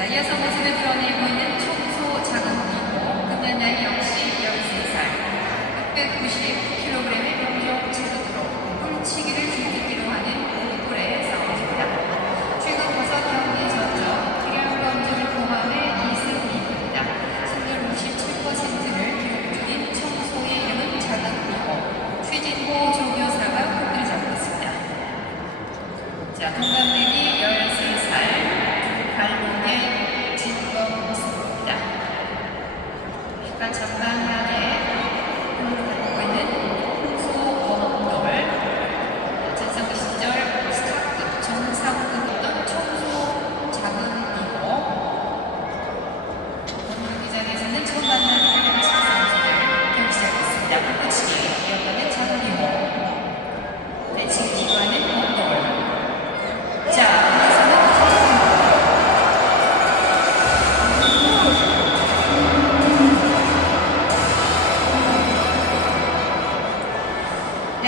자, 이어서 모습을 드러내고 있는 청소 자금이고 금년 나이 역시 13살 690kg의 병력 체급으로 홀치기를 주특기로 하는 올골의 싸움입니다. 최근 다섯 경기 전적 기량 검증을 포함해 2승 2패입니다. 승률 67%를 기록 중인 청소의 이름은 자금이고 최진호 조교사가 코끼리 잡고 있습니다. 자, 동갑내기 chambana